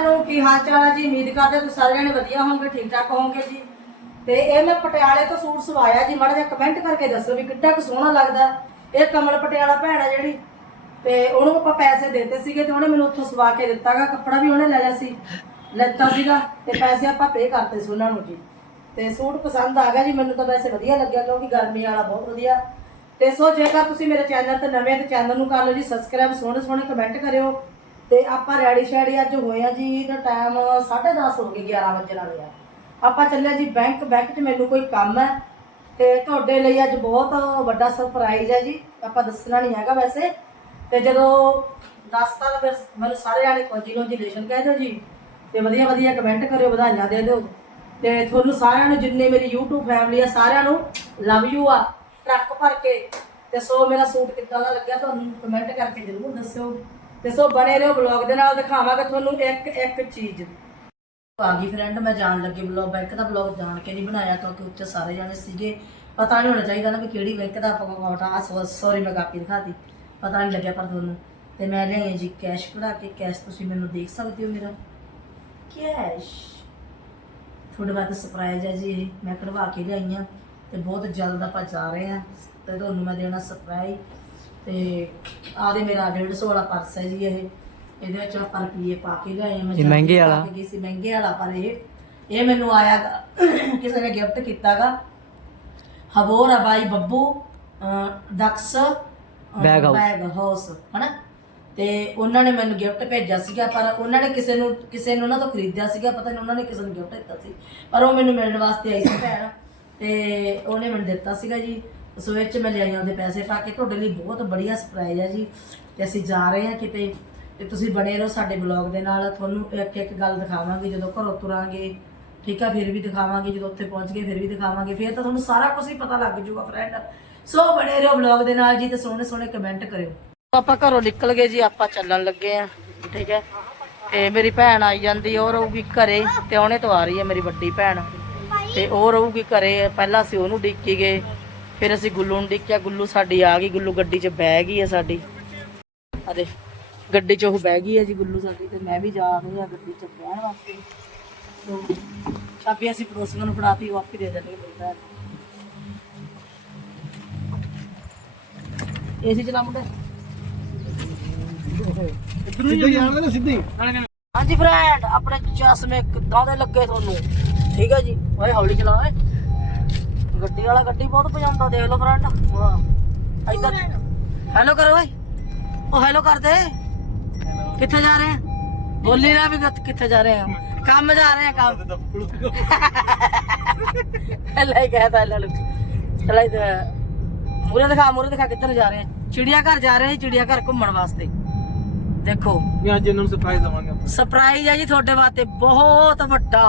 ਨੂੰ ਕੀ ਹਾਲ ਚਾਲ ਹੈ ਜੀ? ਉਮੀਦ ਕਰਦੇ ਤੁਸੀਂ ਸਾਰੇ ਜਣੇ ਵਧੀਆ ਹੋਵੋਗੇ, ਠੀਕ ਠਾਕ ਹੋਵੋਗੇ ਜੀ। ਤੇ ਇਹ ਮੈਂ ਪਟਿਆਲੇ ਤੋਂ ਸੂਟ ਸਵਾਇਆ ਜੀ, ਮਾੜਾ ਜਿਹਾ ਕਮੈਂਟ ਕਰਕੇ ਦੱਸੋ ਵੀ ਕਿੱਡਾ ਕੁ ਸੋਹਣਾ ਲੱਗਦਾ। ਇਹ ਕਮਲ ਪਟਿਆਲਾ ਭੈਣ ਆ ਜਿਹੜੀ। ਤੇ ਉਹਨੂੰ ਆਪਾਂ ਪੈਸੇ ਦਿੱਤੇ ਸੀਗੇ ਤੇ ਉਹਨੇ ਮੈਨੂੰ ਉੱਥੋਂ ਸਵਾ ਕੇ ਦਿੱਤਾਗਾ। ਕੱਪੜਾ ਵੀ ਉਹਨੇ ਲੈ ਲਿਆ ਸੀ, ਲੈਤਾ ਸੀਗਾ ਤੇ ਪੈਸੇ ਆਪਾਂ ਪੇ ਕਰਤੇ ਸੀ ਉਹਨਾਂ ਨੂੰ ਜੀ। ਤੇ ਸੂਟ ਪਸੰਦ ਆ ਗਿਆ ਜੀ, ਮੈਨੂੰ ਤਾਂ ਵੈਸੇ ਵਧੀਆ ਲੱਗਿਆ ਕਿਉਂਕਿ ਗਰਮੀ ਵਾਲਾ ਬਹੁਤ ਵਧੀਆ। ਤੇ ਸੋ ਜੇਕਰ ਤੁਸੀਂ ਮੇਰੇ ਚੈਨਲ ਤੇ ਨਵੇਂ ਤੇ ਚੈਨਲ ਨੂੰ ਕਰ ਲਓ ਜੀ ਸਬਸਕ੍ਰਾਈਬ ਸੋਹਣੇ ਸੋਹਣੇ ਕਮੈਂਟ ਕਰਿਓ। ਤੇ ਆਪਾਂ ਰੈਡੀ ਸ਼ੈਡੀ ਅੱਜ ਹੋਏ ਆ ਜੀ ਦਾ ਟਾਈਮ 10:30 ਹੋ ਗਏ 11 ਵਜੇ ਵਾਲੇ ਆ। ਆਪਾਂ ਚੱਲੇ ਜੀ ਬੈਂਕ ਬੈਂਕ 'ਚ ਮੈਨੂੰ ਕੋਈ ਕੰਮ ਹੈ ਤੇ ਤੁਹਾਡੇ ਲਈ ਅੱਜ ਬਹੁਤ ਵੱਡਾ ਸਰਪ੍ਰਾਈਜ਼ ਹੈ ਜੀ। ਆਪਾਂ ਦੱਸਣਾ ਨਹੀਂ ਹੈਗਾ ਵੈਸੇ। ਤੇ ਜਦੋਂ ਦੱਸਤਾ ਤਾਂ ਫਿਰ ਮੈਨੂੰ ਸਾਰੇ ਜਾਣੇ ਕੰਗ੍ਰੈਚੁਲੇਸ਼ਨ ਕਹਿ ਦਿਓ ਜੀ। ਤੇ ਵਧੀਆ ਵਧੀਆ ਕਮੈਂਟ ਕਰਿਓ, ਵਧਾਈਆਂ ਦੇ ਦਿਓ। ਤੇ ਤੁਹਾਨੂੰ ਸਾਰਿਆਂ ਨੂੰ ਜਿੰਨੇ ਮੇਰੀ YouTube ਫੈਮਿਲੀ ਆ, ਸਾਰਿਆਂ ਨੂੰ ਲਵ ਯੂ ਆ, ਟਰੱਕ ਭਰ ਕੇ। ਤੇ ਸੋ ਮੇਰਾ ਸੂਟ ਕਿੱਦਾਂ ਦਾ ਲੱਗਿਆ, ਤੁਹਾਨੂੰ ਕਮੈਂਟ ਕਰਕੇ ਜ਼ਰੂਰ ਦੱਸਿਓ। ਤੇ ਸੋ ਬਣੇ ਰਹੋ ਬਲੌਗ ਦੇ ਨਾਲ ਦਿਖਾਵਾਂਗਾ ਤੁਹਾਨੂੰ ਇੱਕ ਇੱਕ ਚੀਜ਼। ਆ ਗਈ ਫਰੈਂਡ ਮੈਂ ਜਾਣ ਲੱਗੀ ਬਲੌਗ ਬੈਂਕ ਦਾ ਬਲੌਗ ਜਾਣ ਕੇ ਨਹੀਂ ਬਣਾਇਆ ਕਿਉਂਕਿ ਉੱਥੇ ਸਾਰੇ ਜਾਣੇ ਸੀਗੇ। ਪਤਾ ਨਹੀਂ ਹੋਣਾ ਚਾਹੀਦਾ ਨਾ ਵੀ ਕਿਹੜੀ ਬੈਂਕ ਦਾ ਅਕਾਊਂਟ ਆ ਸੌਰੀ ਮੈਂ ਕਾਪੀ ਦਿਖਾਤੀ ਪਤਾ ਨਹੀਂ ਲੱਗਿਆ ਪਰ ਤੁਹਾਨੂੰ। ਤੇ ਮੈਂ ਲਿਆਈ ਜੀ ਕੈਸ਼ ਕਢਾ ਕੇ। ਕੈਸ਼ ਤੁਸੀਂ ਮੈਨੂੰ ਦੇਖ ਸਕਦੇ ਹੋ ਮੇਰਾ। ਕੈਸ਼ ਤੁਹਾਡੇ ਵਾਸਤੇ ਸਰਪ੍ਰਾਈਜ਼ ਹੈ ਜੀ ਇਹ। ਮੈਂ ਕਢਵਾ ਕੇ ਲਿਆਈ ਆ ਤੇ ਬਹੁਤ ਜਲਦ ਆਪਾਂ ਜਾ ਰਹੇ ਆ ਤੇ ਤੁਹਾਨੂੰ ਮੈਂ ਦੇਣਾ ਸਰਪ੍ਰਾਈਜ਼ ਤੇ ਆਦੇ ਮੇਰਾ 150 ਵਾਲਾ ਪਰਸ ਹੈ ਜੀ ਇਹ। ਇਹਦੇ ਵਿੱਚ ਆਪਾਂ ਰੁਪਈਏ ਪਾ ਕੇ ਲਿਆਏ ਆ। ਮੈਂ ਇਹ ਮਹਿੰਗੇ ਵਾਲਾ? ਪਾ ਕੇ ਗਈ ਸੀ ਮਹਿੰਗੇ ਵਾਲਾ ਪਰ ਇਹ ਇਹ ਮੈਨੂੰ ਆਇਆ ਗਾ, ਕਿਸੇ ਨੇ ਗਿਫਟ ਕੀਤਾਗਾ। ਹਬੋਰ ਆ ਬਾਈ ਬੱਬੂ ਅਹ ਦਕਸ ਅਹ Bag house। ਬੈਗ ਹਾਊਸ ਹਨਾ? ਤੇ ਉਹਨਾਂ ਨੇ ਮੈਨੂੰ ਗਿਫਟ ਭੇਜਿਆ ਸੀਗਾ ਪਰ ਉਹਨਾਂ ਨੇ ਕਿਸੇ ਨੂੰ ਕਿਸੇ ਨੂੰ ਉਹਨਾਂ ਤੋਂ ਖਰੀਦਿਆ ਸੀਗਾ ਪਤਾ ਨਹੀਂ ਉਹਨਾਂ ਨੇ ਕਿਸੇ ਨੂੰ ਗਿਫਟ ਦਿੱਤਾ ਸੀ। ਪਰ ਉਹ ਮੈਨੂੰ ਮਿਲਣ ਵਾਸਤੇ ਆਈ ਸੀ ਭੈਣ। ਤੇ ਉਹਨੇ ਮੈਨੂੰ ਦਿੱਤਾ ਸੀਗਾ ਜੀ। ਸੋ ਇਹ 'ਚ ਮੈਂ ਲਿਆਈਆਂ ਉਹਦੇ ਪੈਸੇ ਪਾ ਕੇ, ਤੁਹਾਡੇ ਲਈ ਬਹੁਤ ਬੜੀਆ ਸਰਪ੍ਰਾਈਜ਼ ਹੈ ਜੀ। ਤੇ ਅਸੀਂ ਜਾ ਰਹੇ ਹਾਂ ਕਿਤੇ, ਤੇ ਤੁਸੀਂ ਬਣੇ ਰਹੋ ਸਾਡੇ ਬਲੌਗ ਦੇ ਨਾਲ। ਤੁਹਾਨੂੰ ਇੱਕ ਇੱਕ ਗੱਲ ਦਿਖਾਵਾਂਗੇ, ਜਦੋਂ ਘਰੋਂ ਤੁਰਾਂਗੇ, ਠੀਕ ਆ, ਫਿਰ ਵੀ ਦਿਖਾਵਾਂਗੇ, ਜਦੋਂ ਉੱਥੇ ਪਹੁੰਚ ਗਏ, ਫਿਰ ਵੀ ਦਿਖਾਵਾਂਗੇ। ਫਿਰ ਤਾਂ ਤੁਹਾਨੂੰ ਸਾਰਾ ਕੁਝ ਹੀ ਪਤਾ ਲੱਗ ਜਾਊਗਾ ਫਰੈਂਡ ਸੋ ਬਣੇ ਰਹੋ ਬਲੌਗ ਦੇ ਨਾਲ ਜੀ, ਤੇ ਸੋਹਣੇ ਸੋਹਣੇ ਕਮੈਂਟ ਕਰਿਓ। ਆਪਾਂ ਘਰੋਂ ਨਿਕਲ ਗਏ ਜੀ, ਆਪਾਂ ਚੱਲਣ ਲੱਗੇ ਆ, ਠੀਕ ਹੈ ਤੇ ਮੇਰੀ ਭੈਣ ਆਈ ਜਾਂਦੀ, ਉਹ ਰਹੂਗੀ ਘਰੇ, ਤੇ ਉਹਨੇ ਤੋਂ ਆ ਰਹੀ ਹੈ ਮੇਰੀ ਵੱਡੀ ਭੈਣ। ਤੇ ਉਹ ਰਹੂਗੀ ਘਰੇ, ਪਹਿਲਾਂ ਅਸੀਂ ਉਹਨੂੰ ਡਿੱਕੀ ਗਏ। ਫਿਰ ਅਸੀਂ ਗੁੱਲੂ ਨੂੰ ਡਿੱਕਿਆ ਗੁੱਲੂ ਸਾਡੀ ਆ ਗਈ ਗੁੱਲੂ ਗੱਡੀ 'ਚ ਬਹਿ ਗਈ ਹੈ ਸਾਡੀ। ਆ ਦੇ ਗੱਡੀ 'ਚ ਉਹ ਬਹਿ ਗਈ ਹੈ ਜੀ ਗੁੱਲੂ ਸਾਡੀ ਤੇ ਮੈਂ ਵੀ ਜਾ ਰਹੀ ਹਾਂ ਗੱਡੀ 'ਚ ਬਹਿਣ ਵਾਸਤੇ। ਸੋ ਚਾਬੀ ਅਸੀਂ ਪੜੋਸੀਆਂ ਨੂੰ ਫੜਾਤੀ ਉਹ ਆਪੇ ਦੇ ਦੇਣਗੇ ਬੰਦਾ ਏਸੀ ਚਲਾ ਮੁੰਡਾ। ਸਿੱਧੇ ਜਾਣਦੇ ਨਾ ਸਿੱਧੇ ਹਾਂਜੀ ਫਰੈਂਡ ਆਪਣੇ ਚਸ਼ਮੇ ਕਿੱਦਾਂ ਦੇ ਲੱਗੇ ਤੁਹਾਨੂੰ। ਠੀਕ ਹੈ ਜੀ ਓਏ ਹੌਲੀ ਚਲਾ ਓਏ। ਗੱਡੀ ਵਾਲਾ ਗੱਡੀ ਬਹੁਤ ਪਜਾਉਂਦਾ ਦੇਖ ਲਓ ਫਰੈਂਡ ਵਾਹ। ਇੱਧਰ। ਹੈਲੋ ਕਰੋ ਓਏ। ਉਹ ਹੈਲੋ ਕਰ ਦੇ। ਕਿੱਥੇ ਜਾ ਰਹੇ ਆ? ਬੋਲੀ ਨਾ ਵੀ ਕਿ- ਕਿੱਥੇ ਜਾ ਰਹੇ ਆ। ਕੰਮ ਜਾ ਰਹੇ ਆ ਕੰਮ। ਲੈ ਹੀ ਕਹਿਤਾ ਲੈ ਲੋ ਚਲਾ ਇੱਧਰ ਮੂਰੇ ਦਿਖਾ ਮੂਰੇ ਦਿਖਾ ਕਿੱਧਰ ਜਾ ਰਹੇ ਆ। ਚਿੜੀਆ ਘਰ ਜਾ ਰਹੇ ਆ ਚਿੜੀਆ ਘਰ ਘੁੰਮਣ ਵਾਸਤੇ। ਦੇਖੋ। ਵੀ ਅੱਜ ਇਹਨਾਂ ਨੂੰ ਸਰਪ੍ਰਾਈਜ਼ ਦਵਾਂਗੇ। ਆਪਾਂ ਸਰਪ੍ਰਾਈਜ਼ ਹੈ ਜੀ ਤੁਹਾਡੇ ਵਾਸਤੇ ਬਹੁਤ ਵੱਡਾ।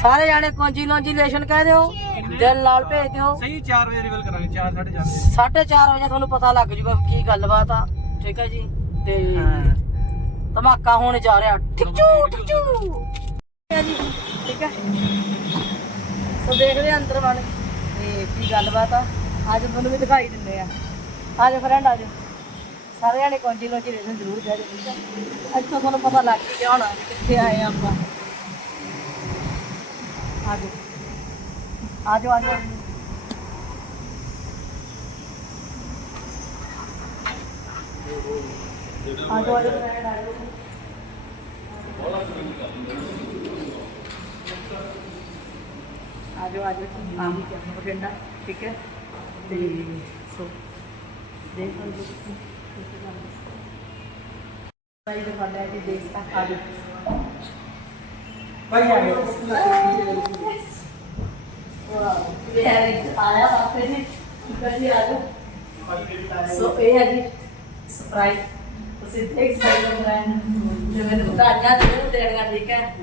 ਸਾਰੇ ਜਾਣੇ ਕੰਜੀਲੈਂਜੀਲੇਸ਼ਨ ਕਹਿ ਦਿਓ ਦਿਲ ਨਾਲ ਭੇਜ ਦਿਓ। ਸਹੀ 4 ਵਜੇ ਰਿਵਲ ਕਰਾਂਗੇ 4 4:30 4:30 ਵਜੇ। ਤੁਹਾਨੂੰ ਪਤਾ ਲੱਗ ਜੂਗਾ ਕੀ ਗੱਲਬਾਤ ਆ ਠੀਕ ਹੈ ਜੀ? ਤੇ ਧਮਾਕਾ ਹੋਣ ਜਾ ਰਿਹਾ। ਠਿਕਚੂ ਠਿਕਚੂ ਜੀ ਠੀਕ ਹੈ ਸੋ ਦੇਖਦੇ ਹਾਂ ਅੰਦਰ ਬਣ ਤੇ ਕੀ ਗੱਲਬਾਤ ਆ। ਅੱਜ ਤੁਹਾਨੂੰ ਵੀ ਦਿਖਾਈ ਦਿੰਦੇ ਆ। ਆਜੋ ਫਰੈਂਡ ਆਜੋ ਸਾਰੇ ਜਾਣੇ ਕੰਜੀ ਲੋਜੀ ਰੇਸ਼ਨ ਜ਼ਰੂਰ ਕਹਿ ਠੀਕ ਹੈ। ਅੱਜ ਤੋਂ ਤੁਹਾਨੂੰ ਪਤਾ ਲੱਗ ਹੀ ਗਿਆ ਹੋਣਾ ਵੀ ਕਿੱਥੇ ਆਏ ਆ ਆਪਾਂ। ਆਜੋ ਆਜੋ ਆਜੋ ਆਜੋ ਆਜੋ ਆਜੋ ਆਜੋ ਆਮ ਬਠਿੰਡਾ। ਠੀਕ ਹੈ। ਤੇ ਸੋ, ਦੇਖ ਲਓ ਤੁਸੀਂ ਭਾਈ ਦੇ ਬੰਦੇ ਦੀ ਦੇਖ ਸਕ ਆਜੋ ਭਾਈ ਆਜੋ ਵਾਓ ਵੈਰੀ ਆਇਆ ਬਾਪੇ ਜੀ ਜੀ ਆਜੋ ਸੋ ਇਹ ਹੈ ਜੀ ਸਰਪ੍ਰਾਈਜ਼ ਤੁਸੀਂ ਦੇਖ ਸਕਦੇ ਹੋ ਫਰੈਂਡ ਜੋ ਮੈਨੂੰ ਵਧਾਈਆਂ ਠੀਕ ਹੈ।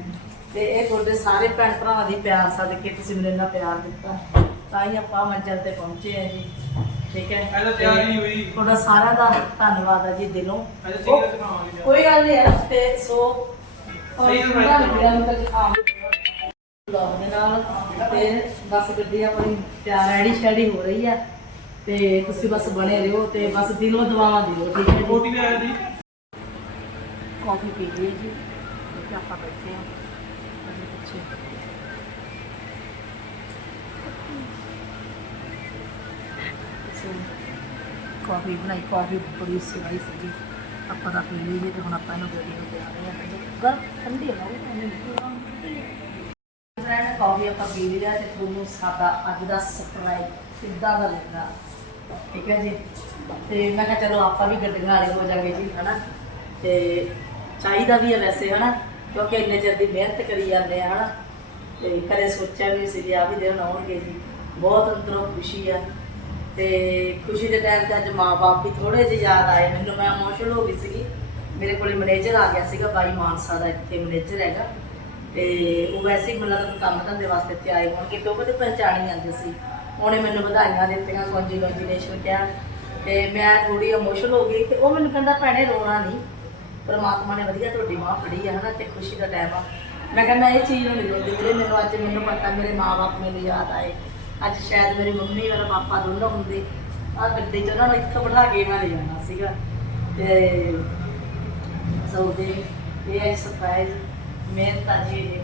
ਤੇ ਇਹ ਤੁਹਾਡੇ ਸਾਰੇ ਭੈਣ ਭਰਾਵਾਂ ਦੀ ਪਿਆਰ ਸਦਕੇ ਤੁਸੀਂ ਮੈਨੂੰ ਇੰਨਾ ਪਿਆਰ ਦਿੱਤਾ। ਤਾਂ ਹੀ ਆਪਾਂ ਮੰਜਲ ਤੇ ਪਹੁੰਚੇ ਆ ਜੀ। ਠੀਕ ਹੈ? ਪਹਿਲਾਂ ਤਿਆਰੀ ਨਹੀਂ ਹੋਈ। ਤੁਹਾਡਾ ਸਾਰਿਆਂ ਦਾ ਧੰਨਵਾਦ ਹੈ ਜੀ ਦਿਲੋਂ। ਅਜੇ ਸਿਗਰਟ ਦਿਖਾਵਾਂਗੇ ਕੋਈ ਗੱਲ ਨਹੀਂ ਹੈ ਤੇ ਸੋ ਸਹੀ ਸਹੀ surprise ਮੇਰਾ ਮਤਲਬ ਆਮ ਬਲੌਗ ਦੇ ਨਾਲ ਤੇ ਬਸ ਗੱਡੀ ਆਪਣੀ ਤਿਆਰ ਰੈਡੀ ਸ਼ੈਡੀ ਹੋ ਰਹੀ ਆ ਤੇ ਤੁਸੀਂ ਬਸ ਬਣੇ ਰਹੋ ਤੇ ਬਸ ਦਿਲੋਂ ਦੁਆਵਾਂ ਦਿਓ ਠੀਕ ਹੈ ਜੀ? ਕੋਟੀ ਵੀ ਆਇਆ ਜੀ। ਕਾਫੀ ਪੀ ਲਈ ਜੀ। ਆ ਆਪਾਂ ਬੈਠੇ ਹਾਂ। ਉਹਦੇ ਪਿੱਛੇ। ਕਾਫੀ ਬਣਾਈ, ਕਾਫੀ ਬੜੀ ਸਵਾਈ ਸੀਗੀ। ਆਪਾਂ ਤਾਂ ਲਈ ਜੀ ਤੇ ਹੁਣ ਆਪਾਂ ਇਹਨੂੰ ਗੱਡੀ ਨੂੰ ਪਿਆ ਰਹੇ ਹਾਂ ਗਰ ਠੰਡੀ ਹੈ। ਫਰੈਂਡ ਕਾਫੀ ਆਪਾਂ ਪੀ ਲਿਆ ਤੇ ਤੁਹਾਨੂੰ ਸਾਡਾ ਅੱਜ ਦਾ ਸਰਪ੍ਰਾਈਜ਼ ਕਿੱਦਾਂ ਦਾ ਲੱਗਾ ਠੀਕ ਹੈ ਜੀ? ਤੇ ਮੈਂ ਕਿਹਾ ਚਲੋ ਆਪਾਂ ਵੀ ਗੱਡੀਆਂ ਵਾਲੇ ਹੋ ਜਾਗੇ ਜੀ, ਹਨਾ? ਤੇ ਚਾਹੀਦਾ ਵੀ ਹੈ ਵੈਸੇ, ਹਨਾ? ਕਿਉਂਕਿ ਇੰਨੇ ਚਿਰ ਦੀ ਮਿਹਨਤ ਕਰੀ ਜਾਂਦੇ ਆ, ਹਨਾ? ਤੇ ਕਦੇ ਸੋਚਿਆ ਵੀ ਸੀ ਵੀ ਆ ਵੀ ਦਿਨ ਆਉਣਗੇ ਜੀ। ਬਹੁਤ ਅੰਦਰੋਂ ਖੁਸ਼ੀ ਆ। ਤੇ ਖੁਸ਼ੀ ਦੇ ਟਾਈਮ ਤੇ ਅੱਜ ਮਾਪੇ ਵੀ ਥੋੜੇ ਜਿਹੇ ਯਾਦ ਆਏ। ਮੈਨੂੰ ਮੈਂ ਇਮੋਸ਼ਨਲ ਹੋ ਗਈ ਸੀਗੀ। ਮੇਰੇ ਕੋਲੇ ਮੈਨੇਜਰ ਆ ਗਿਆ ਸੀਗਾ, ਬਾਈ ਮਾਨਸਾ ਦਾ ਇੱਥੇ ਮੈਨੇਜਰ ਹੈਗਾ। ਤੇ ਉਹ ਵੈਸੇ ਹੀ ਮਤਲਬ ਕੰਮ ਧੰਦੇ ਵਾਸਤੇ ਇੱਥੇ ਆਏ ਹੋਣਗੇ ਤੇ ਉਹ ਕਦੇ ਪਹਿਚਾਣੀ ਜਾਂਦੇ ਸੀ। ਉਹਨੇ ਮੈਨੂੰ ਵਧਾਈਆਂ ਦਿੱਤੀਆਂ ਕੰਗ੍ਰੈਚੁਲੇਸ਼ਨ ਕਿਹਾ। ਤੇ ਮੈਂ ਥੋੜੀ ਇਮੋਸ਼ਨਲ ਹੋ ਗਈ ਤੇ ਉਹ ਮੈਨੂੰ ਕਹਿੰਦਾ, ਭੈਣੇ, ਰੋਣਾ ਨਹੀਂ। ਪਰਮਾਤਮਾ ਨੇ ਵਧੀਆ ਤੁਹਾਡੀ ਮਾਂ ਫੜੀ ਆ, ਹਨਾ, ਤੇ ਖੁਸ਼ੀ ਦਾ ਟਾਈਮ ਆ। ਮੈਂ ਕਹਿੰਦਾ ਇਹ ਚੀਜ਼ ਨੂੰ ਨਹੀਂ ਰੋਂਦੀ ਵੀਰੇ, ਮੈਨੂੰ ਅੱਜ ਮੈਨੂੰ ਪਤਾ, ਮੇਰੇ ਮਾਪੇ ਮੈਨੂੰ ਯਾਦ ਆਏ। ਅੱਜ ਸ਼ਾਇਦ ਮੇਰੀ ਮੰਮੀ ਮੇਰਾ ਪਾਪਾ ਦੋਨੋਂ ਹੁੰਦੇ। ਆ ਗੱਡੀ 'ਚ ਉਹਨਾਂ ਨੂੰ ਇੱਥੇ ਬਿਠਾ ਕੇ ਮੈਂ ਲੈ ਜਾਣਾ ਸੀਗਾ। ਤੇ ਸੋ ਦੇ ਇਹ ਹੈ ਸਰਪ੍ਰਾਈਜ਼ ਮਿਹਨਤ ਆ ਜੀ ਇਹ,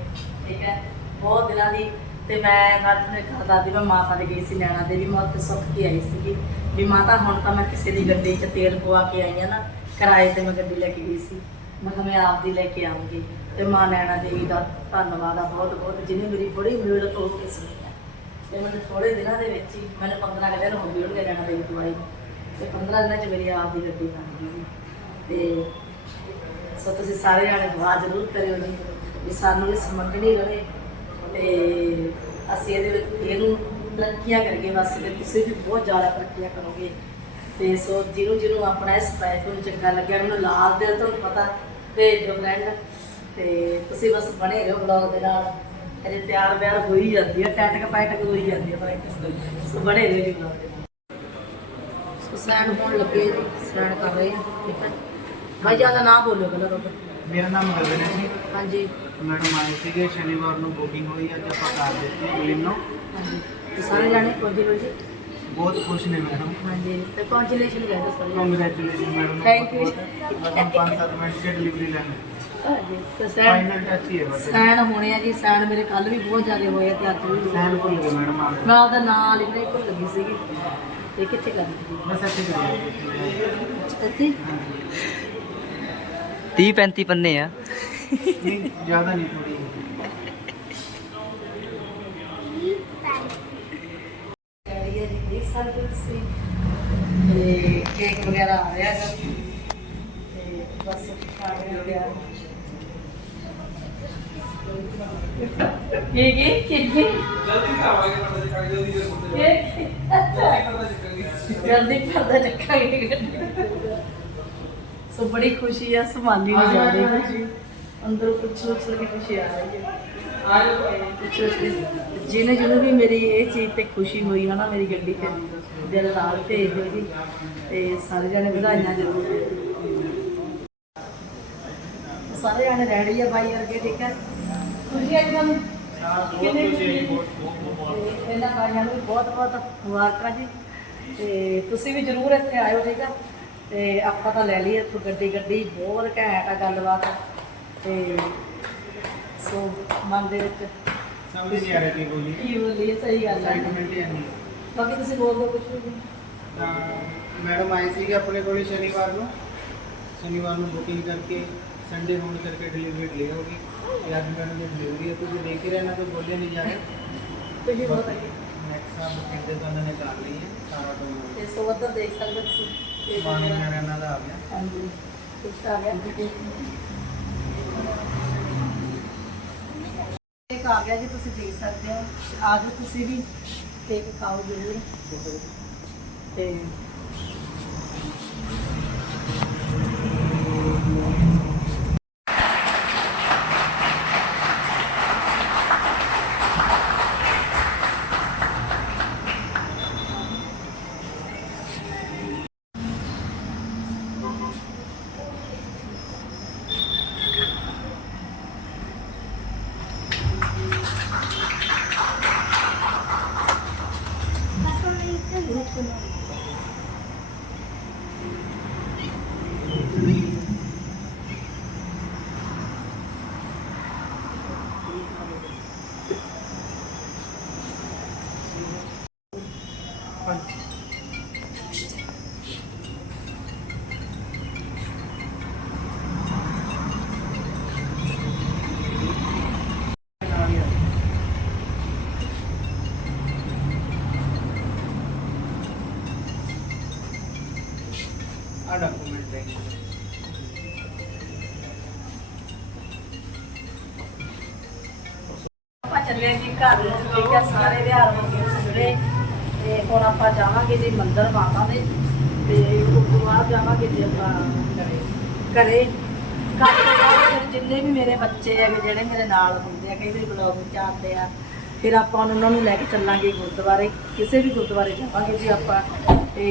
ਠੀਕ ਹੈ? ਬਹੁਤ ਦਿਨਾਂ ਦੀ, ਤੇ ਮੈਂ ਨਾਲ ਤੁਹਾਨੂੰ ਇੱਕ ਗੱਲ ਦੱਸਦੀ ਮੈਂ ਮਾਤਾ ਦੇ ਗਈ ਸੀ, ਨੈਣਾ ਦੇ ਵੀ ਮੈਂ ਉੱਥੇ ਸੁੱਖ ਕੇ ਆਈ ਸੀਗੀ। ਵੀ ਮਾਤਾ, ਹੁਣ ਤਾਂ ਮੈਂ ਕਿਸੇ ਦੀ ਗੱਡੀ 'ਚ ਤੇਲ ਪਵਾ ਕੇ ਆਈ ਆ ਨਾ, ਕਿਰਾਏ ਤੇ ਮੈਂ ਗੱਡੀ ਲੈ ਕੇ ਗਈ ਸੀ। ਮੈਂ ਕਿਹਾ ਮੈਂ ਆਪ ਦੀ ਲੈ ਕੇ ਆਉਂਗੀ ਤੇ ਮਾਂ ਨੈਣਾ ਦੇਵੀ ਦਾ ਧੰਨਵਾਦ ਆ ਬਹੁਤ ਬਹੁਤ ਜਿਹਨੇ ਮੇਰੀ ਬੜੀ ਮਿਹਨਤ ਹੋ ਕੇ ਸੁਣੀ। ਤੇ ਮੈਨੂੰ ਥੋੜੇ ਦਿਨਾਂ ਦੇ ਵਿੱਚ ਹੀ ਮੈਨੂੰ 15 ਕੁ ਦਿਨ ਹੋ ਗਏ ਉਹਨੇ ਨੈਣਾ ਦੇਵੀ ਤੋਂ ਤੇ 15 ਦਿਨਾਂ 'ਚ ਮੇਰੀ ਆਪ ਦੀ ਗੱਡੀ ਬਣ ਗਈ ਸੀ ਤੇ ਸੋ ਤੁਸੀਂ ਸਾਰੇ ਜਾਣੇ ਦੁਆ ਜ਼ਰੂਰ ਕਰਿਓ ਜੀ ਵੀ ਸਾਨੂੰ ਇਸ ਮੰਗਣੀ ਰਹੇ ਤੇ ਅਸੀਂ ਇਹਦੇ ਵਿੱਚ ਇਹਨੂੰ ਤਰੱਕੀਆਂ ਕਰਕੇ ਬਸ ਤੇ ਤੁਸੀਂ ਵੀ ਬਹੁਤ ਜ਼ਿਆਦਾ ਤਰੱਕੀਆਂ ਕਰੋਗੇ। ਤੇ ਸੋ ਜਿਹਨੂੰ ਜਿਹਨੂੰ ਆਪਣਾ ਇਸ ਪੈਕ ਨੂੰ ਚੰਗਾ ਲੱਗਿਆ ਉਹਨੂੰ ਲਾਲ ਦੇ ਤੁਹਾਨੂੰ ਪਤਾ, ਭੇਜ ਦਿਓ ਫਰੈਂਡ ਤੇ ਤੁਸੀਂ ਬਸ ਬਣੇ ਰਹੋ ਬਲੌਗ ਦੇ ਨਾਲ। ਅਰੇ ਪਿਆਰ ਪਿਆਰ ਹੋਈ ਜਾਂਦੀ ਹੈ ਟੈਟਕ ਪੈਟਕ ਹੋਈ ਜਾਂਦੀ ਹੈ ਪਰ ਸੋ ਬੜੇ ਨੇ ਜੀ ਬਣਾਉਂਦੇ ਸੋ ਸੈਨ ਹੋਣ ਲੱਗੇ ਸੈਨ ਕਰ ਰਹੇ ਆ ਠੀਕ ਹੈ ਭਾਈ ਜ਼ਿਆਦਾ ਨਾ ਬੋਲੋ ਪਹਿਲਾਂ ਰੋਕ। ਮੇਰਾ ਨਾਮ ਗਗਨ ਹੈ ਜੀ। ਹਾਂਜੀ। ਮੈਡਮ ਆਏ ਸੀਗੇ ਸ਼ਨੀਵਾਰ ਨੂੰ ਬੁਕਿੰਗ ਹੋਈ ਅੱਜ ਆਪਾਂ ਕਰ ਦਿੱਤੀ ਬੁਲਿੰਨੋ ਹਾਂਜੀ। ਤੇ ਸਾਰੇ ਜਾਣੇ ਪਹੁੰਚੇ ਲੋ ਜੀ। ਬਹੁਤ ਖੁਸ਼ ਨੇ ਮੈਡਮ। ਹਾਂਜੀ। ਤੇ ਕੰਗ੍ਰੈਚੁਲੇਸ਼ਨ ਕਹਿੰਦੇ ਸਾਰੇ। Congratulation madam. Thank you madam 5-7 minute the delivery ਲੈਣੀ। ਤੇ ਸੈਨ ਹੋਣੇ ਆ ਜੀ ਸੈਨ ਮੇਰੇ ਕੱਲ ਵੀ ਬਹੁਤ ਜ਼ਿਆਦਾ ਹੋਏ ਤੇ ਅੱਜ ਵੀ ਮੈਂ ਉਹਦਾ ਨਾਂ ਲਿਖਣਾ ਹੀ ਭੁੱਲ ਗਈ ਸੀਗੀ। ਇਹ ਕਿੱਥੇ ਕਰ ਦਿੱਤੀ? ਬਸ ਇੱਥੇ 30 35 ਪੰਨੇ ਆ। ਨਹੀਂ ਜ਼ਿਆਦਾ ਨਹੀਂ ਥੋੜੀ ਤੇ ਕੇਕ ਵਗੈਰਾ ਆ ਰਿਹਾ ਹੈ ਤੇ ਬਸ ਖਾ ਲਿਆ ਬੜੀ ਖੁਸ਼ੀ ਆ ਸਮਾਨੀ ਨੂੰ ਜਾਦੇ ਖੁਸ਼ੀ ਅੰਦਰ ਕੁਛ ਉੱਛਲ ਕੇ ਖੁਸ਼ੀ ਆ ਰਹੀ ਹੈ ਜਿਹਨੇ ਜਿਹਨੂੰ ਵੀ ਮੇਰੀ ਇਹ ਚੀਜ਼ ਤੇ ਖੁਸ਼ੀ ਹੋਈ ਨਾ ਮੇਰੀ ਗੱਡੀ ਤੇ ਦਿਲ ਨਾਲ ਭੇਜ ਦਿਓ ਜੀ ਤੇ ਸਾਰੇ ਜਣੇ ਵਧਾਈਆਂ ਜ਼ਰੂਰ ਸਾਰੇ ਜਣੇ ਰਹਿਣੀ ਆ ਬਾਈ ਵਰਗੇ ਠੀਕ ਹੈ ਤੁਸੀਂ ਬਹੁਤ ਬਹੁਤ ਮੁਬਾਰਕਾਂ ਵੀ ਜ਼ਰੂਰ ਇੱਥੇ ਆਇਓ ਠੀਕ ਆ? ਤੇ ਆਪਾਂ ਤਾਂ ਲੈ ਲਈਏ ਇੱਥੋਂ ਗੱਡੀ ਗੱਡੀ ਬਹੁਤ ਘੈਂਟ ਆ ਗੱਲਬਾਤ। ਤੇ ਸੋ ਮਨ ਦੇ ਵਿੱਚ ਸਮਝ ਨਹੀਂ ਆ ਰਹੀ ਬੋਲੀ ਕੀ ਬੋਲੀ ਸਹੀ ਗੱਲ ਹੈ ਕਮੈਂਟ ਆਣੀ ਬਾਕੀ ਤੁਸੀਂ ਬੋਲ ਦਿਓ ਕੁਝ ਵੀ ਤਾਂ ਮੈਡਮ ਆਈ ਸੀ ਕਿ ਆਪਣੇ ਕੋਲ ਸ਼ਨੀਵਾਰ ਨੂੰ। ਸ਼ਨੀਵਾਰ ਨੂੰ ਬੁਕਿੰਗ ਕਰਕੇ ਸੰਡੇ ਹੋਣ ਕਰਕੇ ਡਿਲੀਵਰੀ ਲੈ ਹੋਗੀ ਡਿਲੇ ਹੋ ਗਈ ਤੇ ਅੱਜ ਮੈਡਮ ਦੀ ਡਿਲੀਵਰੀ ਹੈ ਤੁਸੀਂ ਦੇਖ ਹੀ ਰਹਿਣਾ ਤਾਂ ਬੋਲੇ ਨਹੀਂ ਜਾ ਰਹੇ। ਤੁਸੀਂ ਬਹੁਤ ਆਈਏ ਨੈਕਸਟ ਸਾਲ ਬੁਕਿੰਗ ਤੇ ਤਾਂ ਉਹਨਾਂ ਨੇ ਕਰ ਲਈ ਹੈ ਸਾਰਾ ਤੋਂ ਤੇ ਸੋ ਉੱਧਰ ਦੇਖ ਸਕਦੇ ਤੁਸੀਂ। ਪਾਣੀ ਮੇਰਾ ਦਾ ਆ ਗਿਆ। ਹਾਂਜੀ ਕੁਛ ਆ ਗਿਆ। ਇੱਕ ਆ ਗਿਆ ਜੀ ਤੁਸੀਂ ਦੇਖ ਸਕਦੇ ਹੋ। ਆ ਜਾਓ ਤੁਸੀਂ ਵੀ ਕੇਕ ਖਾਓ ਜ਼ਰੂਰ। ਤੇ ਘਰ ਨੂੰ, ਠੀਕ ਹੈ, ਸਾਰੇ ਵਿਹਾਰ ਹੋ ਗਏ ਤੇ ਹੁਣ ਆਪਾਂ ਜਾਵਾਂਗੇ ਜੀ ਮੰਦਿਰ ਮਾਤਾ ਦੇ, ਤੇ ਉਸ ਤੋਂ ਬਾਅਦ ਜਾਵਾਂਗੇ ਜੀ ਆਪਾਂ ਘਰੇ। ਘਰ ਜਿੰਨੇ ਵੀ ਮੇਰੇ ਬੱਚੇ ਹੈਗੇ, ਜਿਹੜੇ ਮੇਰੇ ਨਾਲ ਹੁੰਦੇ ਆ, ਕਈ ਵਾਰੀ ਬਲੌਗ ਵਿੱਚ ਆਉਂਦੇ ਆ, ਫਿਰ ਆਪਾਂ ਉਹਨਾਂ ਨੂੰ ਲੈ ਕੇ ਚੱਲਾਂਗੇ ਗੁਰਦੁਆਰੇ, ਕਿਸੇ ਵੀ ਗੁਰਦੁਆਰੇ ਜਾਵਾਂਗੇ ਜੀ ਆਪਾਂ, ਤੇ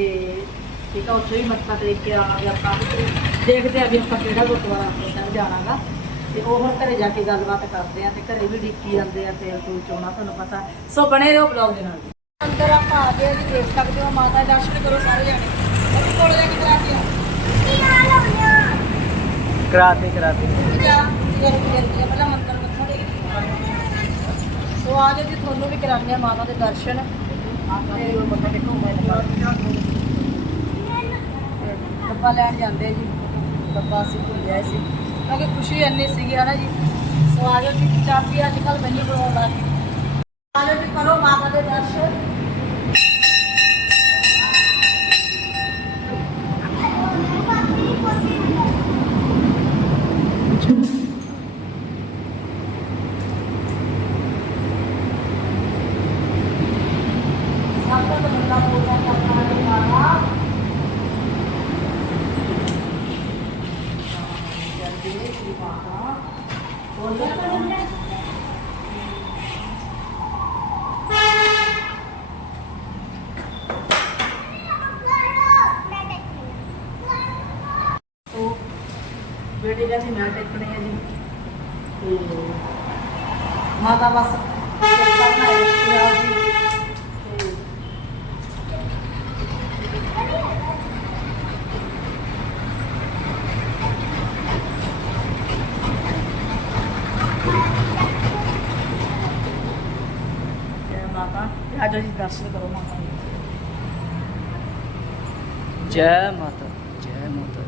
ਠੀਕ ਆ, ਉੱਥੇ ਵੀ ਮੱਥਾ ਟੇਕ ਕੇ ਆਵਾਂਗੇ ਆਪਾਂ। ਦੇਖਦੇ ਆ ਵੀ ਆਪਾਂ ਕਿਹੜਾ ਗੁਰਦੁਆਰਾ ਆਪਣੇ ਜਾਣਾਗਾ ਤੇ ਉਹ ਹੁਣ ਘਰੇ ਜਾ ਕੇ ਗੱਲਬਾਤ ਕਰਦੇ ਆ ਤੇ ਘਰੇ ਵੀ ਡਿੱਕੀ ਜਾਂਦੇ ਆ ਤੇ ਤੂੰ ਚੋਣਾ ਤੁਹਾਨੂੰ ਪਤਾ। ਸੋ ਬਣੇ ਰਹੋ ਬਲੌਗ ਦੇ ਨਾਲ। ਅੰਦਰ ਆਪਾਂ ਆ ਗਏ ਜੀ ਦੇਖ ਸਕਦੇ ਹੋ ਮਾਤਾ ਦੇ ਦਰਸ਼ਨ ਕਰੋ ਸਾਰੇ ਜਾਣੇ। ਉਹ ਕੋਲ ਜਾ ਕੇ ਕਰਾ ਦਿਆ ਕਰਾਤੇ ਕਰਾਤੇ। ਜਾ ਜੀ ਰੁਕ ਜਾਂਦੀ ਆ ਪਹਿਲਾਂ ਮੰਦਰ ਮੱਥਾ ਟੇਕ ਸੋ ਆ ਜਾਓ ਜੀ ਤੁਹਾਨੂੰ ਵੀ ਕਰਾਉਂਦੇ ਆ ਮਾਤਾ ਦੇ ਦਰਸ਼ਨ। ਤੇ ਮੱਥਾ ਟੇਕੋ ਮੈਂ ਡੱਬਾ ਲੈਣ ਜਾਂਦੇ ਜੀ। ਡੱਬਾ ਅਸੀਂ ਭੁੱਲ ਗਏ ਸੀ। ਕਿਉਂਕਿ ਖੁਸ਼ੀ ਇੰਨੀ ਸੀਗੀ, ਹਨਾ ਜੀ। ਸੋ ਆ ਜਾਓ ਜੀ ਚਾਬੀ ਅੱਜ ਕੱਲ ਮੈਨੂੰ ਬੁਲਾਉਂਦਾ ਆ ਜੀ, ਕਰੋ ਮਾਤਾ ਦੇ ਦਰਸ਼ਨ ਸਭ ਤੋਂ ਬੰਦਾ ਪੂਜਾ ਕਰਨਾ ਹੈ ਮਾਤਾ ਜਲਦੀ ਜੀ ਮਾਤਾ ਬੋਲੋ ਤੋ ਬੇਟੇ ਕਹਿੰਦੀ ਮੈਂ ਟੇਕਣੇ ਆ ਜੀ ਤੇ ਮਾਤਾ ਬਸ ਜੈ ਮਾਤਾ, ਅੱਜ ਆਜੋ ਦਰਸ਼ਨ ਕਰੋ ਮਾਤਾ ਜੈ ਮਾਤਾ ਜੈ ਮਾਤਾ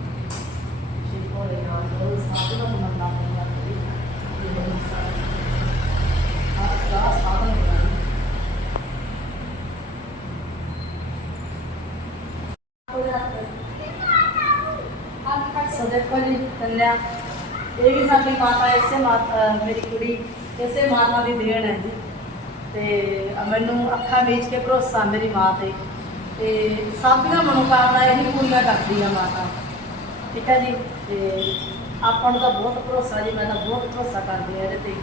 ਸ਼੍ਰੀ ਭੋਲੇ ਨਾਥ ਸਾਧੂ ਦਾ ਮੰਨਣਾ ਪੈਂਦਾ ਹੈ ਆਹ ਸਾਧਨ ਹੈ ਸੋ ਦੇਖੋ ਜੀ ਕੰਨਿਆ ਇਹ ਵੀ ਸਾਡੀ ਮਾਤਾ ਇਸੇ ਮਾਤਾ ਮੇਰੀ ਕੁੜੀ ਇਸੇ ਮਾਤਾ ਦੀ ਦੇਣ ਹੈ ਜੀ। ਤੇ ਮੈਨੂੰ ਅੱਖਾਂ ਵੇਚ ਕੇ ਭਰੋਸਾ ਮੇਰੀ ਮਾਂ ਤੇ। ਤੇ ਸਭ ਦੀਆਂ ਮਨੋਕਾਮਨਾ ਇਹੀ ਪੂਰੀਆਂ ਕਰਦੀ ਆ ਮਾਤਾ। ਠੀਕ ਹੈ ਜੀ? ਤੇ ਆਪਾਂ ਨੂੰ ਤਾਂ ਬਹੁਤ ਭਰੋਸਾ ਜੀ ਮੈਂ ਤਾਂ ਬਹੁਤ ਭਰੋਸਾ ਕਰਦੀ ਆ ਇਹਦੇ ਤੇ।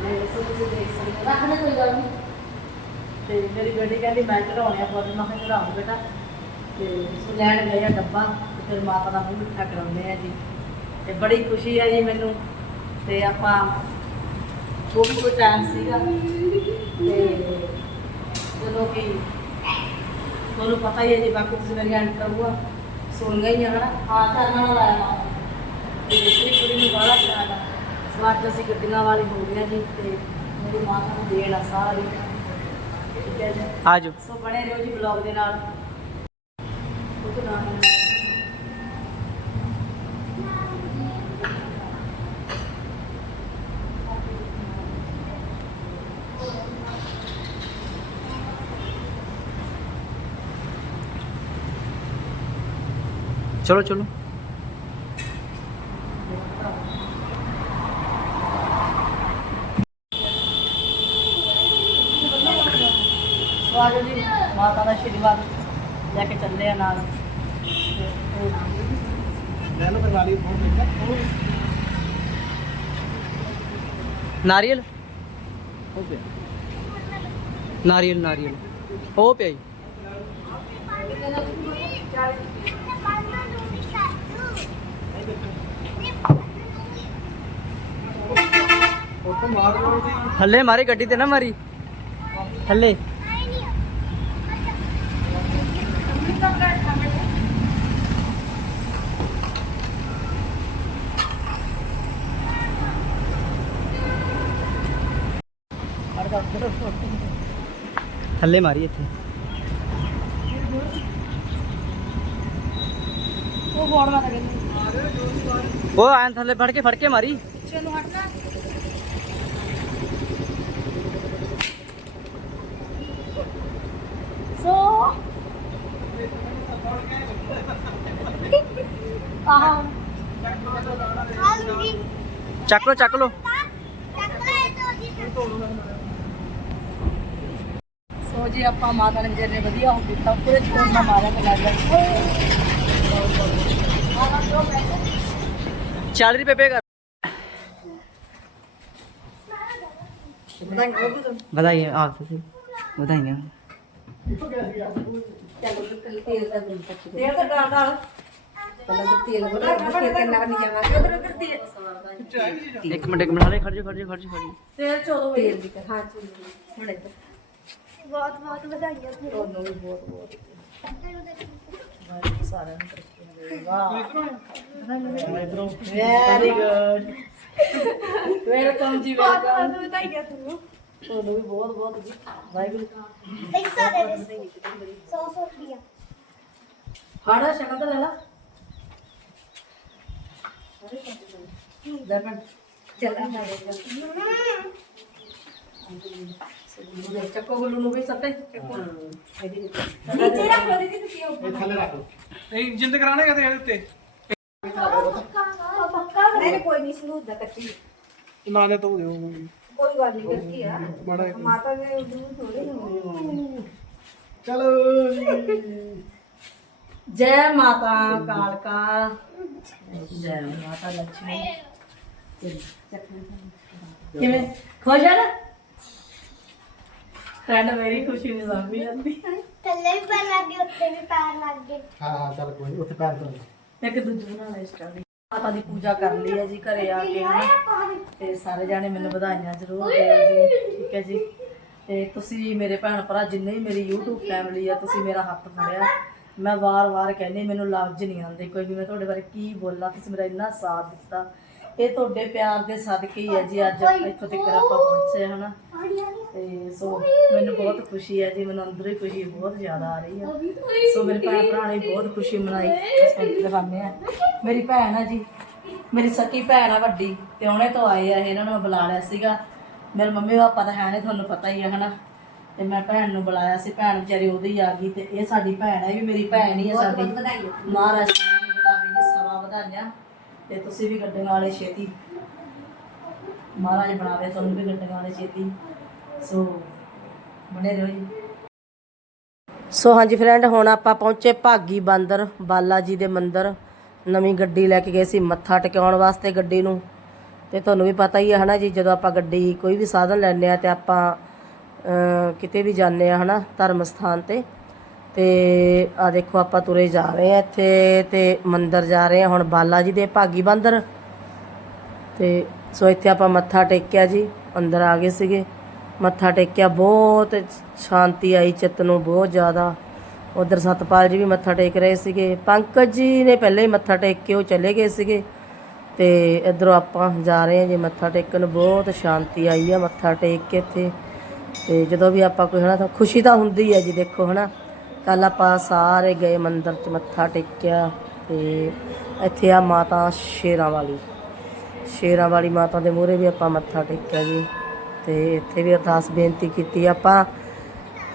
ਮੈਂ ਸੋ ਤੁਸੀਂ ਦੇਖ ਸਕਦੇ ਰੱਖਣਾ ਕੋਈ ਗੱਲ ਨਹੀਂ। ਤੇ ਮੇਰੀ ਬੇਟੀ ਕਹਿੰਦੀ ਮੈਂ ਚੜਾਉਣੇ ਆ ਬਹੁਤ ਮੈਂ ਕਿਹਾ ਚੜਾਉਂ ਬੇਟਾ। ਤੇ ਲੈਣ ਗਏ ਆ ਡੱਬਾ ਤੇ ਫਿਰ ਮਾਤਾ ਦਾ ਮੂੰਹ ਮਿੱਠਾ ਕਰਾਉਂਦੇ ਆ ਜੀ। ਤੇ ਬੜੀ ਖੁਸ਼ੀ ਹੈ ਜੀ ਮੈਨੂੰ। ਤੇ ਆਪਾਂ ਉਹ ਵੀ ਕੋਈ ਟਾਈਮ ਸੀਗਾ। ਤੇ ਜਦੋਂ ਕਿ ਤੁਹਾਨੂੰ ਪਤਾ ਹੀ ਹੈ ਜੀ ਬਾਕੀ ਤੁਸੀਂ ਮੇਰੀ ਐਂਡ ਕਰੂਗਾ। ਸੁਣ ਗਈ ਹਾਂ ਹਨਾ। ਹਾਂ ਕਰਨਾ ਵਾਲਾ ਆਇਆ ਮਾਤਾ ਤੇ ਇਸਰੀ ਕੁੜੀ ਨੂੰ ਬੜਾ ਪਿਆਰ ਆ ਸੋ ਅੱਜ ਅਸੀਂ ਗੱਡੀਆਂ ਵਾਲੀ ਹੋ ਗਏ ਆ ਜੀ ਤੇ ਮੇਰੀ ਮਾਤਾ ਨੂੰ ਦੇਣ ਆ ਸਾਰੀ ਠੀਕ ਹੈ ਜੀ। ਆਜੋ ਸੋ ਬਣੇ ਰਹੋ ਜੀ ਬਲੌਗ ਦੇ ਨਾਲ। ਚਲੋ ਚਲੋ ਸੋ ਜੀ ਮਾਤਾ ਦਾ ਆਸ਼ੀਰਵਾਦ ਲੈ ਕੇ ਚੱਲੇ ਆ ਨਾਲ। ਕਰਵਾ ਲਈ ਫੋਨ ਨਾਰੀਅਲ? ਹੋ ਪਿਆ ਨਾਰੀਅਲ ਨਾਰੀਅਲ। ਹੋ ਪਿਆ ਜੀ। ਉੱਥੇ ਮਾਰ ਲਓ ਜੀ। ਥੱਲੇ ਮਾਰੀ ਗੱਡੀ ਤੇ ਨਾ ਮਾਰੀ। ਥੱਲੇ। ਥੱਲੇ ਮਾਰੀ ਇੱਥੇ ਉਹ ਫੋੜਨਾ ਤਾਂ ਕਹਿੰਦੀ ਉਹ ਐਂ ਥੱਲੇ ਫੜ ਕੇ ਫੜ ਕੇ ਮਾਰੀ ਪਿੱਛੇ ਨੂੰ ਹਟਣਾ ਸੋ ਆਹ ਚੱਕ ਲੋ ਚੱਕ ਲੋ ਜੀ ਆਪਾਂ ਮਾਤਾ ਨੇ ਵਿਚਾਰੇ ਨੇ ਵਧੀਆ ਹੋ ਕੀਤਾ ਪੂਰੇ ਚੋਣ ਦਾ ਮਾਰਿਆ ਤੇ ਲੱਗ ਗਿਆ। 40 ਰੁਪਏ ਪੇ ਕਰ। ਵਧਾਈ ਆਪ ਤੁਸੀਂ ਵਧਾਈਆਂ। ਤੇਲ ਤਾਂ ਡਾਲ ਡਾਲ ਇੱਕ ਮਿੰਟ ਇੱਕ ਮਿੰਟ ਹਾਲੇ ਖੜ ਜਾ ਖੜ ਜਾ ਖੜ ਜਾ ਖੜ ਜਾ ਤੇਲ 14 ਵਜੇ। ਬਹੁਤ ਬਹੁਤ ਵਧਾਈਆਂ ਤੁਹਾਨੂੰ ਵੀ ਬਹੁਤ ਬਹੁਤ ਵਾਹਿਗੁਰੂ ਸਾਰਿਆਂ ਨੂੰ ਤਰੱਕੀਆਂ ਦੇਵੇ ਵਾਹ ਵੈਰੀ ਗੁੱਡ ਵੈਲਕਮ ਜੀ ਵੈਲਕਮ ਵਧਾਈਆਂ ਤੁਹਾਨੂੰ ਤੁਹਾਨੂੰ ਵੀ ਬਹੁਤ ਬਹੁਤ ਜੀ ਵਾਹਿਗੁਰੂ ਪੈਸਾ ਦੇ ਦੇ 100 100 ਰੁਪਿਆ ਖਾਣਾ ਸ਼ਕਲ ਤਾਂ ਲੈ ਲਾ ਲੈ ਭੈਣ ਚੱਲਾ ਗੁੱਲੂ ਦੇ ਚੱਕੋ ਗੁੱਲੂ ਨੂੰ ਵੀ ਸੱਤੇ ਚੱਕੋ ਨੀਚੇ ਰੱਖ ਲਓ ਦੀਦੀ ਤੁਸੀਂ ਉਹ ਇਹ ਥੱਲੇ ਰੱਖ ਲਓ ਨਹੀਂ ਜਿੰਦ ਕਰਾਣੇ ਕਿਤੇ ਇਹਦੇ ਉੱਤੇ ਪੱਕਾ ਨਹੀਂ ਕੋਈ ਨਹੀਂ ਸਲੂਤ ਦਾ ਕੱਚੀ ਨਾ ਦੇ ਤੋ ਦਿਓ ਕੋਈ ਗੱਲ ਨਹੀਂ ਕਰਦੀ ਆ ਮਾੜਾ ਮਾਤਾ ਦੇ ਦੂਰ ਥੋੜੇ ਹੁੰਦੇ ਚਲੋ ਜੈ ਮਾਤਾ ਕਾਲਕਾ ਜੈ ਮਾਤਾ ਲక్ష్ਮੀ ਕਿਵੇਂ ਖੁਸ਼ ਹੈ ਨਾ ਫਰੈਂਡ ਮੇਰੀ ਖੁਸ਼ੀ ਨਹੀਂ ਸਾਂਭੀ ਜਾਂਦੀ ਥੱਲੇ ਵੀ ਪੈਰ ਲੱਗ ਗਏ ਉੱਤੇ ਵੀ ਪੈਰ ਲੱਗ ਗਏ। ਹਾਂ ਹਾਂ ਚੱਲ ਕੋਈ ਉੱਥੇ ਪੈਰ ਤੋਂ ਇੱਕ ਦੂਜੇ ਨਾਲ ਇਸ ਕਰਦੀ ਮਾਤਾ ਦੀ ਪੂਜਾ ਕਰ ਲਈ ਹੈ ਜੀ ਘਰੇ ਆ ਕੇ ਹਨਾ। ਤੇ ਸਾਰੇ ਜਾਣੇ ਮੈਨੂੰ ਵਧਾਈਆਂ ਜ਼ਰੂਰ ਦਿਓ ਜੀ ਠੀਕ ਹੈ ਜੀ। ਤੇ ਤੁਸੀਂ ਮੇਰੇ ਭੈਣ ਭਰਾ ਜਿੰਨੇ ਵੀ ਮੇਰੀ YouTube ਫੈਮਿਲੀ ਆ ਤੁਸੀਂ ਮੇਰਾ ਹੱਥ ਫੜਿਆ। ਮੈਂ ਵਾਰ-ਵਾਰ ਕਹਿੰਦੀ ਮੈਨੂੰ ਲਫ਼ਜ਼ ਨਹੀਂ ਆਉਂਦੇ। ਕੋਈ ਵੀ ਮੈਂ ਤੁਹਾਡੇ ਬਾਰੇ ਕੀ ਬੋਲਾਂ ਤੁਸੀਂ ਮੇਰਾ ਇੰਨਾ ਸਾਥ ਦਿੱਤਾ। ਇਹ ਤੁਹਾਡੇ ਪਿਆਰ ਦੇ ਸਦਕੇ ਹੀ ਹੈ ਜੀ ਅੱਜ ਇੱਥੋਂ ਤੱਕ ਆਪਾਂ ਪਹੁੰਚੇ ਹਨਾ। ਤੇ ਸੋ ਮੈਨੂੰ ਬਹੁਤ ਖੁਸ਼ੀ ਹੈ ਜੀ ਮੈਨੂੰ ਅੰਦਰੋਂ ਹੀ ਖੁਸ਼ੀ ਬਹੁਤ ਜ਼ਿਆਦਾ ਆ ਰਹੀ ਹੈ ਸੋ ਮੇਰੇ ਭੈਣ ਭਰਾ ਨੇ ਬਹੁਤ ਖੁਸ਼ੀ ਮਨਾਈ। ਦਿਖਾਉਂਦੇ ਆ। ਮੇਰੀ ਭੈਣ ਆ ਜੀ ਮੇਰੀ ਸਕੀ ਭੈਣ ਆ ਵੱਡੀ ਤੇ ਉਹਨੇ ਤੋਂ ਆਏ ਆ ਇਹ, ਇਹਨਾਂ ਨੂੰ ਬੁਲਾ ਲਿਆ ਸੀਗਾ। ਮੇਰੇ ਮੰਮੀ ਪਾਪਾ ਤਾਂ ਹੈ ਨਹੀਂ ਤੁਹਾਨੂੰ ਪਤਾ ਹੀ ਹੈ ਹਨਾ। ਤੇ ਮੈਂ ਭੈਣ ਨੂੰ ਬੁਲਾਇਆ ਸੀ ਭੈਣ ਵਿਚਾਰੀ ਉਹਦੀ ਆ ਗਈ ਤੇ ਇਹ ਸਾਡੀ ਭੈਣ ਹੈ ਵੀ ਮੇਰੀ ਭੈਣ ਹੀ ਹੈ ਸਾਡੀ। ਮਹਾਰਾਜ ਸਾਰਿਆਂ ਨੂੰ ਵਧਾਵੇ ਜੀ ਸਵਾ ਵਧਾਈਆਂ ਤੇ ਤੁਸੀਂ ਵੀ ਗੱਡੀਆਂ ਵਾਲੇ ਛੇਤੀ। ਮਹਾਰਾਜ ਬਣਾਵੇ ਤੁਹਾਨੂੰ ਵੀ ਗੱਡੀਆਂ ਵਾਲੇ ਛੇਤੀ। ਸੋ ਬਣੇ ਰਹੋ ਜੀ। ਸੋ ਹਾਂਜੀ ਫਰੈਂਡ ਹੁਣ ਆਪਾਂ ਪਹੁੰਚੇ ਭਾਗੀ ਬਾਂਦਰ ਬਾਲਾ ਜੀ ਦੇ ਮੰਦਿਰ। ਨਵੀਂ ਗੱਡੀ ਲੈ ਕੇ ਗਏ ਸੀ ਮੱਥਾ ਟਿਕਾਉਣ ਵਾਸਤੇ ਗੱਡੀ ਨੂੰ। ਤੇ ਤੁਹਾਨੂੰ ਵੀ ਪਤਾ ਹੀ ਹੈ ਹਨਾ ਜੀ ਜਦੋਂ ਆਪਾਂ ਗੱਡੀ ਕੋਈ ਵੀ ਸਾਧਨ ਲੈਂਦੇ ਆ ਤੇ ਆਪਾਂ ਅਹ, ਕਿਤੇ ਵੀ ਜਾਂਦੇ ਆ ਹਨਾ ਧਰਮ ਸਥਾਨ ਤੇ। ਤੇ ਆ ਦੇਖੋ ਆਪਾਂ ਤੁਰੇ ਜਾ ਰਹੇ ਆ ਇੱਥੇ ਤੇ ਮੰਦਰ ਜਾ ਰਹੇ ਆ ਹੁਣ ਬਾਲਾ ਜੀ ਦੇ ਭਾਗੀ ਬਾਂਦਰ। ਤੇ ਸੋ ਇੱਥੇ ਆਪਾਂ ਮੱਥਾ ਟੇਕਿਆ ਜੀ, ਅੰਦਰ ਆ ਗਏ ਸੀਗੇ। ਮੱਥਾ ਟੇਕਿਆ, ਬਹੁਤ ਸ਼ਾਂਤੀ ਆਈ, ਚਿੱਤ ਨੂੰ ਬਹੁਤ ਜ਼ਿਆਦਾ। ਉਧਰ ਸਤਪਾਲ ਜੀ ਵੀ ਮੱਥਾ ਟੇਕ ਰਹੇ ਸੀਗੇ। ਪੰਕਜ ਜੀ ਨੇ ਪਹਿਲੇ ਹੀ ਮੱਥਾ ਟੇਕ ਕੇ ਉਹ ਚਲੇ ਗਏ ਸੀਗੇ। ਤੇ ਇਧਰੋਂ ਆਪਾਂ ਜਾ ਰਹੇ ਹਾਂ ਜੀ, ਮੱਥਾ ਟੇਕਣ। ਬਹੁਤ ਸ਼ਾਂਤੀ ਆਈ ਆ ਮੱਥਾ ਟੇਕ ਕੇ ਇੱਥੇ। ਤੇ ਜਦੋਂ ਵੀ ਆਪਾਂ ਕੋਈ ਹਨਾ ਤਾਂ ਖੁਸ਼ੀ ਤਾਂ ਹੁੰਦੀ ਹੈ ਜੀ, ਦੇਖੋ ਹਨਾ। ਕੱਲ ਆਪਾਂ ਸਾਰੇ ਗਏ ਮੰਦਿਰ 'ਚ ਮੱਥਾ ਟੇਕਿਆ ਤੇ ਇੱਥੇ ਆ ਮਾਤਾ ਸ਼ੇਰਾਂ ਵਾਲੀ ਸ਼ੇਰਾਂ ਵਾਲੀ ਮਾਤਾ ਦੇ ਮੂਹਰੇ ਵੀ ਆਪਾਂ ਮੱਥਾ ਟੇਕਿਆ ਜੀ ਤੇ ਇੱਥੇ ਵੀ ਅਰਦਾਸ ਬੇਨਤੀ ਕੀਤੀ। ਆਪਾਂ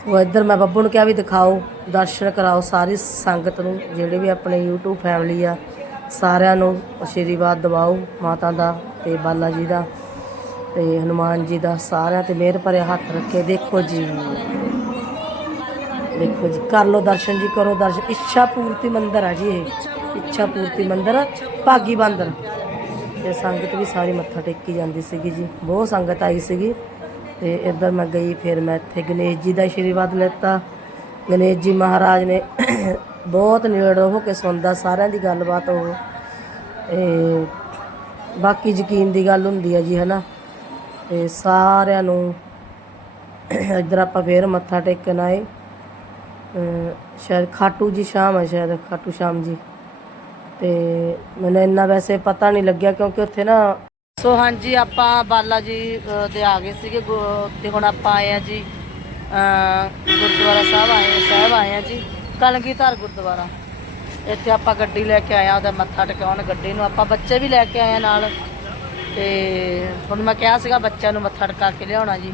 ਉਹ ਇੱਧਰ ਮੈਂ ਬੱਬੂ ਨੂੰ ਕਿਹਾ ਵੀ ਦਿਖਾਓ, ਦਰਸ਼ਨ ਕਰਾਓ ਸਾਰੀ ਸੰਗਤ ਨੂੰ, ਜਿਹੜੇ ਵੀ ਆਪਣੇ YouTube ਫੈਮਿਲੀ ਆ, ਸਾਰਿਆਂ ਨੂੰ ਆਸ਼ੀਰਵਾਦ ਦਿਵਾਓ ਮਾਤਾ ਦਾ ਤੇ ਬਾਲਾ ਜੀ ਦਾ ਤੇ ਹਨੂਮਾਨ ਜੀ ਦਾ ਸਾਰਿਆਂ ਤੇ ਮਿਹਰ ਭਰੇ ਹੱਥ ਰੱਖੇ। ਦੇਖੋ ਜੀ। ਦੇਖੋ ਜੀ, ਕਰ ਲਓ ਦਰਸ਼ਨ ਜੀ, ਕਰੋ ਦਰਸ਼ਨ। ਇੱਛਾ ਪੂਰਤੀ ਮੰਦਿਰ ਆ ਜੀ ਇਹ। ਇੱਛਾ ਪੂਰਤੀ ਮੰਦਿਰ, ਭਾਗੀ ਬੰਦਰ। ਤੇ ਸੰਗਤ ਵੀ ਸਾਰੀ ਮੱਥਾ ਟੇਕੀ ਜਾਂਦੀ ਸੀਗੀ ਜੀ। ਬਹੁਤ ਸੰਗਤ ਆਈ ਸੀਗੀ। ਤੇ ਇੱਧਰ ਮੈਂ ਗਈ, ਫਿਰ ਮੈਂ ਇੱਥੇ ਗਣੇਸ਼ ਜੀ ਦਾ ਆਸ਼ੀਰਵਾਦ ਲੈਤਾ। ਗਣੇਸ਼ ਜੀ ਮਹਾਰਾਜ ਨੇ ਬਹੁਤ ਨੇੜ ਹੋ ਕੇ ਸੁਣਦਾ, ਸਾਰਿਆਂ ਦੀ ਗੱਲਬਾਤ ਉਹ। ਤੇ ਬਾਕੀ ਯਕੀਨ ਦੀ ਗੱਲ ਹੁੰਦੀ ਹੈ ਜੀ, ਹਨਾ। ਤੇ ਸਾਰਿਆਂ ਨੂੰ ਇੱਧਰ ਆਪਾਂ ਫੇਰ ਮੱਥਾ ਟੇਕਣ ਆਏ। ਸ਼ਾਇਦ ਖਾਟੂ ਜੀ ਸ਼ਾਮ ਹੈ ਸ਼ਾਇਦ ਖਾਟੂ ਸ਼ਾਮ ਜੀ। ਤੇ ਮੈਨੂੰ ਇੰਨਾ ਵੈਸੇ ਪਤਾ ਨਹੀਂ ਲੱਗਿਆ ਕਿਉਂਕਿ ਉੱਥੇ ਨਾ ਸੋ ਹਾਂਜੀ, ਆਪਾਂ ਬਾਲਾ ਜੀ ਦੇ ਆ ਗਏ ਸੀਗੇ ਗੁ- ਤੇ ਹੁਣ ਆਪਾਂ ਆਏ ਆ ਜੀ ਗੁਰਦੁਆਰਾ ਸਾਹਿਬ ਆਏ ਆ, ਸਾਹਿਬ ਆਏ ਆ ਜੀ, ਕਲਗੀਧਰ ਗੁਰਦੁਆਰਾ। ਇੱਥੇ ਆਪਾਂ ਗੱਡੀ ਲੈ ਕੇ ਆਏ ਆ, ਉਹਦਾ ਮੱਥਾ ਟਿਕਾਉਣ ਗੱਡੀ ਨੂੰ। ਆਪਾਂ ਬੱਚੇ ਵੀ ਲੈ ਕੇ ਆਏ ਆ ਨਾਲ। ਤੇ ਹੁਣ ਮੈਂ ਕਿਹਾ ਸੀਗਾ ਬੱਚਿਆਂ ਨੂੰ ਮੱਥਾ ਟਿਕਾ ਕੇ ਲਿਆਉਣਾ ਜੀ।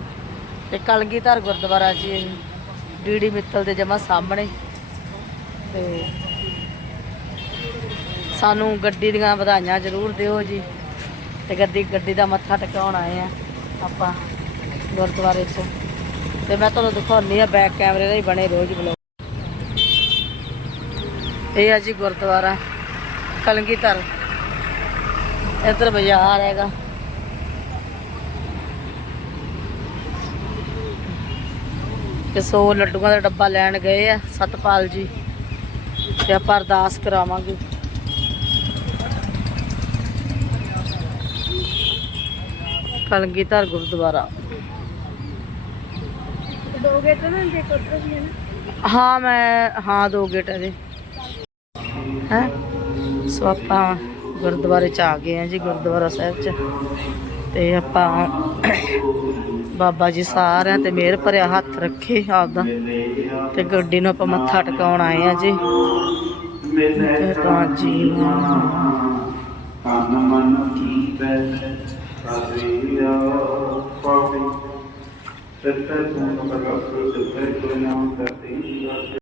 ਤੇ ਕਲਗੀਧਰ ਗੁਰਦੁਆਰਾ ਜੀ ਡੀਡੀ ਮਿੱਤਲ ਦੇ ਜਮਾ ਸਾਹਮਣੇ। ਤੇ ਸਾਨੂੰ ਗੱਡੀ ਦੀਆਂ ਵਧਾਈਆਂ ਜ਼ਰੂਰ ਦਿਓ ਜੀ। ਤੇ ਗੱਡੀ ਗੱਡੀ ਦਾ ਮੱਥਾ ਟਿਕਾਉਣ ਆਏ ਆ ਆਪਾਂ ਗੁਰਦੁਆਰੇ 'ਚ ਤੇ ਮੈਂ ਤੁਹਾਨੂੰ ਦਿਖਾਉਣੀ ਆ ਬੈਕ ਕੈਮਰੇ ਦਾ ਹੀ ਬਣੇ ਰੋਜ਼ ਬਲੌਗ। ਇਹ ਆ ਜੀ ਗੁਰਦੁਆਰਾ ਕਲਗੀਧਰ। ਇੱਧਰ ਬਾਜ਼ਾਰ ਹੈਗਾ। ਤੇ ਸੌ ਲੱਡੂਆਂ ਦਾ ਡੱਬਾ ਲੈਣ ਗਏ ਆ ਸਤਪਾਲ ਜੀ। ਤੇ ਆਪਾਂ ਅਰਦਾਸ ਕਰਾਵਾਂਗੇ। ਕਲਗੀਧਰ ਗੁਰਦੁਆਰਾ। ਦੋ ਗੇਟ ਨਾ ਦੇ ਕੋਟਰ ਵੀ ਹੈ ਨਾ। ਹਾਂ ਮੈਂ ਹਾਂ ਦੋ ਗੇਟ ਇਹਦੇ। ਹੈ? ਸੋ ਆਪਾਂ ਗੁਰਦੁਆਰੇ ਚ ਆ ਗਏ ਆ ਜੀ ਗੁਰਦੁਆਰਾ ਸਾਹਿਬ ਚ। ਤੇ ਆਪਾਂ ਬਾਬਾ ਜੀ ਸਾਰਿਆਂ ਤੇ ਮਿਹਰ ਭਰਿਆ ਹੱਥ ਰੱਖੇ ਆਪਦਾ। ਤੇ ਗੱਡੀ ਨੂੰ ਆਪਾਂ ਮੱਥਾ ਟਿਕਾਉਣ ਆਏ ਆ ਜੀ। ਤੇ ਤਾਂ ਜੀ ਤਨ ਮਨ ਕੀ ਬੈ ਸਾਧਿਆ ਸਤਿ ਗੁਣ ਪ੍ਰਗਟ ਸਤਿ ਗੁਣ ਨਾਮ ਕਰਤੀ